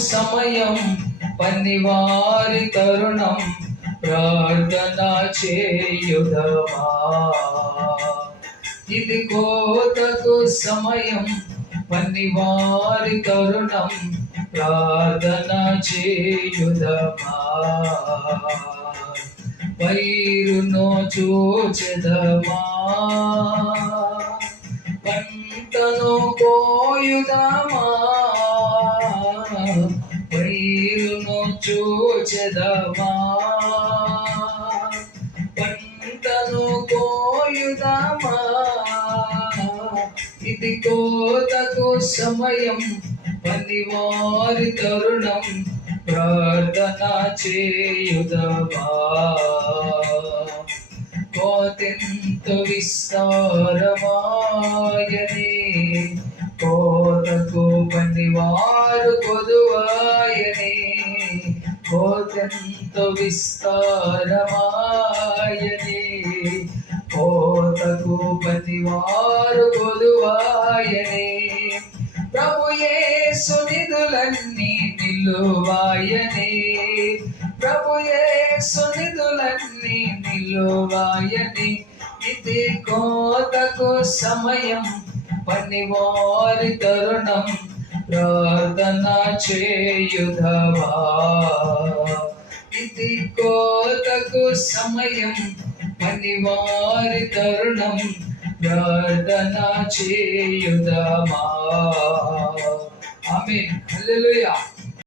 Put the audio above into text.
సమయం పనివారి తరుణం ప్రార్థన చేయుదమా. ఇది కోతకు సమయం పనివారి తరుణం ప్రార్థన చేయుదమా. పైరును చూచెదమా, పంటను కోయుదమా. పైరును చూచెదమా, పంటను కోయుదమా. ఇది కోతకు సమయం పనివారి తరుణం ప్రార్థన చేయుదమా. కోతెంతో విస్తారమాయనే, కోతకు పనివారు కొదువాయనే. కోతెంతో విస్తారమాయనే, కోతకు పనివారు కొదువాయనే. ప్రభు యేసు నిధులన్నీ నిలువాయనే, ప్రభు యేసు నిధులన్నీ నిలువాయనే. ఇది కోతకు సమయం పనివారి తరుణం ప్రార్థన చేయుదమా. ఇది కోతకు సమయం పనివారి తరుణం ప్రార్థన చేయుదమా. ఆమేన్. హల్లెలూయా.